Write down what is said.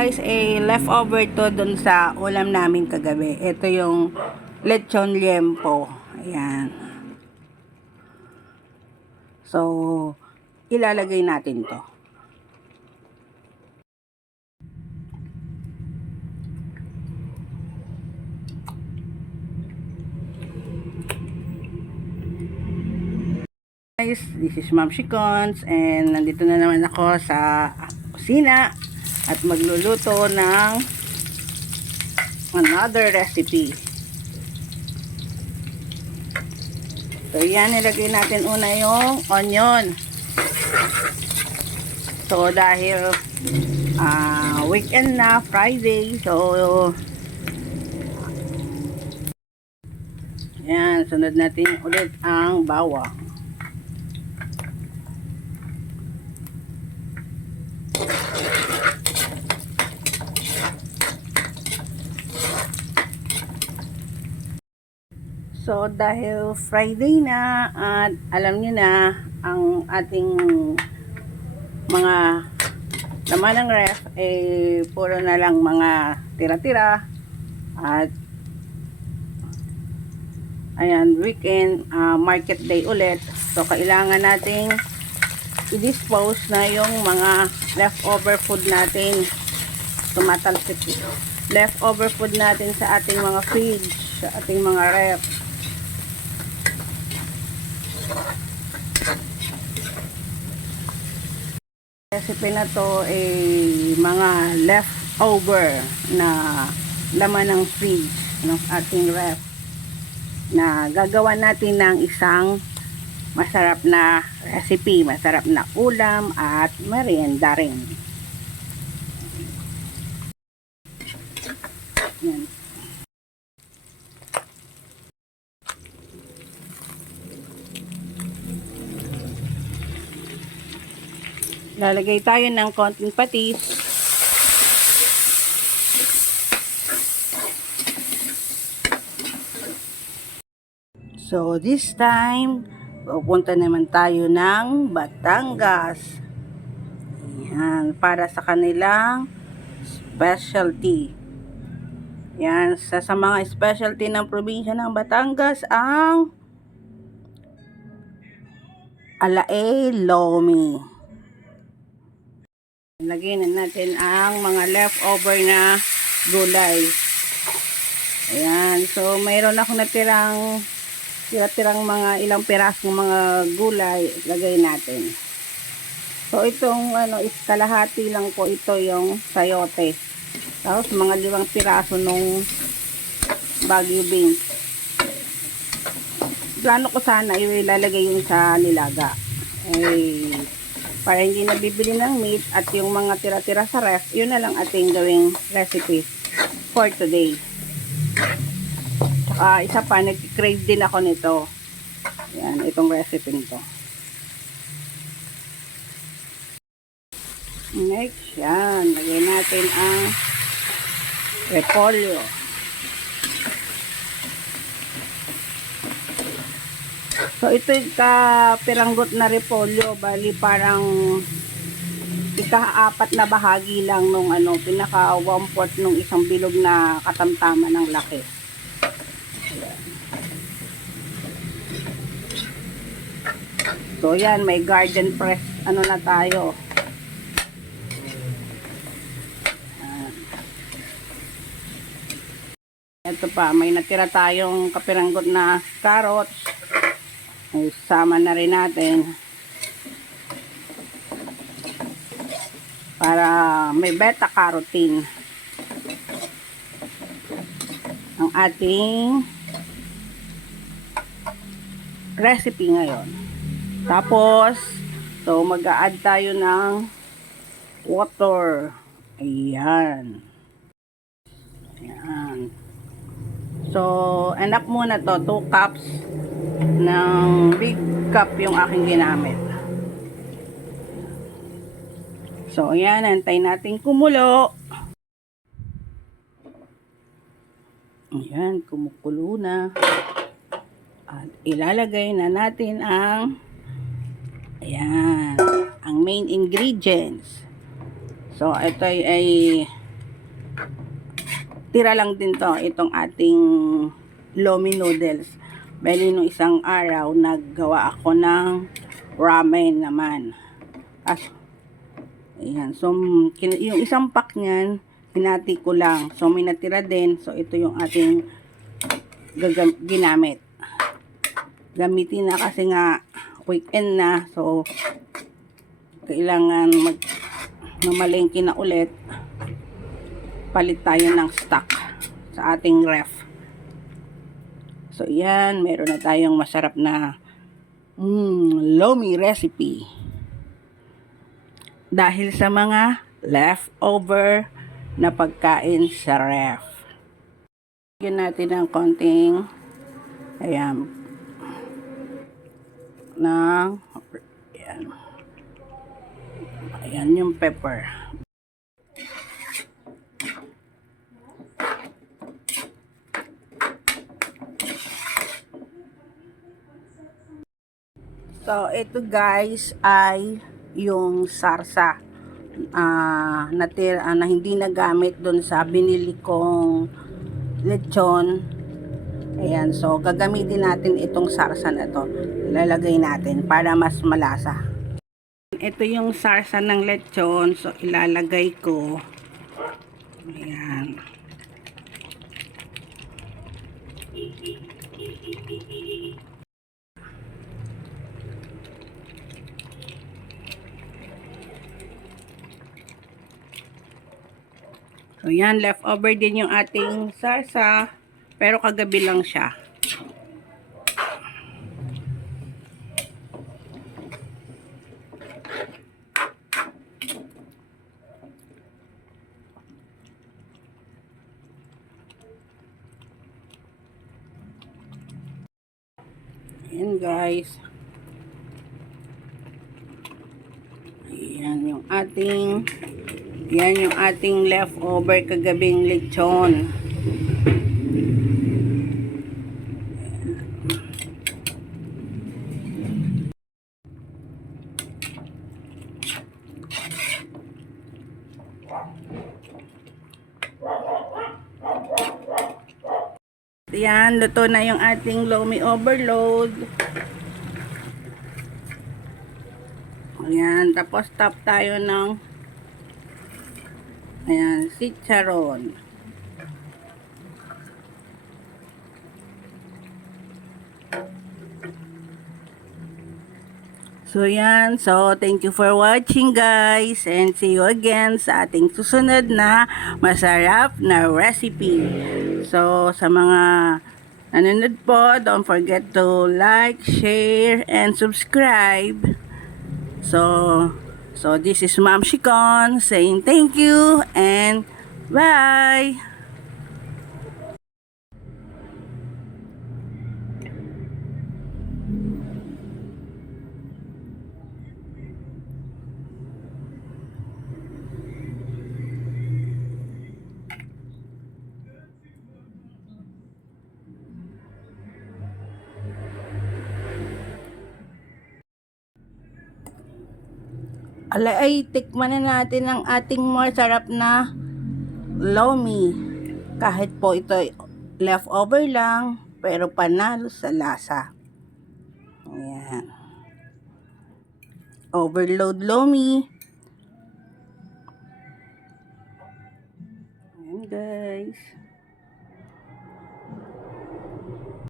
guys, leftover to dun sa ulam namin kagabi. Ito yung lechon liempo. Ayan. So, ilalagay natin to. Guys, this is Ma'am Shikons and nandito na naman ako sa kusina at magluluto ng another recipe. So yan, nilagay natin una yung onion. So dahil weekend na, Friday, so yan, sunod natin ulit ang bawang. So, dahil Friday na at alam niyo na ang ating mga laman ng ref puro na lang mga tira-tira at ayan, weekend, market day ulit. So, kailangan nating i-dispose na yung mga leftover food natin. Tumatalsik leftover food natin sa ating mga fridge, sa ating mga ref. Recipe na to mga leftover na laman ng fridge ng ating ref na gagawa natin ng isang masarap na recipe, masarap na ulam at merienda rin. Yan. Lalagay tayo ng konting patis. So this time, pupunta naman tayo ng Batangas. Yan, para sa kanilang specialty. Yan, sa mga specialty ng probinsya ng Batangas ang alae lomi. Lagyan na natin ang mga leftover na gulay. Ayan. So, mayroon ako natirang mga ilang pirasong mga gulay. Lagay natin. So, itong kalahati lang po ito yung sayote. Tapos, mga 5 piraso nung Baguio beans. Plano ko sana ilalagay yun sa nilaga. Para hindi nabibili ng meat at yung mga tira-tira sa ref, yun na lang ating gawing recipe for today. Tsaka isa pa, nag-crave din ako nito. Yan, itong recipe nito. Next, yan. Lagyan natin ang repolyo. So, ito yung kapiranggot na repolyo. Bali, parang ika-4 na bahagi lang nung pinaka 1/4 nung isang bilog na katamtaman ng laki. Ayan. So, yan. May garden press. Na tayo. Ayan. Ito pa. May natira tayong kapiranggot na carrots. Isama na rin natin para may beta carotene ang ating recipe ngayon. Tapos so mag-a-add tayo ng water. Ayan. Ayan. So enough muna to, 2 cups ng big cup yung aking ginamit. So, ayan, antay natin kumulo. Ayan, kumukulo na. At ilalagay na natin ang ayan, ang main ingredients. So, ito ay tira lang din to, itong ating lomi noodles. Bali nung isang araw, naggawa ako ng ramen naman. Ayan. So, yung isang pack niyan, hinati ko lang. So, may natira din. So, ito yung ating ginamit. Gamitin na kasi nga weekend na. So, kailangan mamalengke na ulit. Palit tayo ng stock sa ating ref. So, yan. Meron na tayong masarap na lomi recipe. Dahil sa mga leftover na pagkain sa ref. Lagyan natin ng konting ayan ayan yung pepper. So, ito guys ay yung sarsa na hindi nagamit doon sa binili kong lechon. Ayan, so gagamitin natin itong sarsa na to. Ilalagay natin para mas malasa. Ito yung sarsa ng lechon, so ilalagay ko. Ayan. So, yan. Leftover din yung ating sarsa. Pero kagabi lang siya. Ayan, guys. Yan yung ating leftover kagabing lechon. Yan, luto na yung ating lomi overload. Ayan, tapos top tayo ng ayan, chicharon. So, yan. So, thank you for watching, guys. And see you again sa ating susunod na masarap na recipe. So, sa mga nanonood po, don't forget to like, share, and subscribe. So this is Ma'am Shikon saying thank you and bye! Ay, tikman na natin ang ating masarap na lomi. Kahit po ito leftover lang, pero panalo sa lasa. Ayan. Overload lomi. Ayan, guys.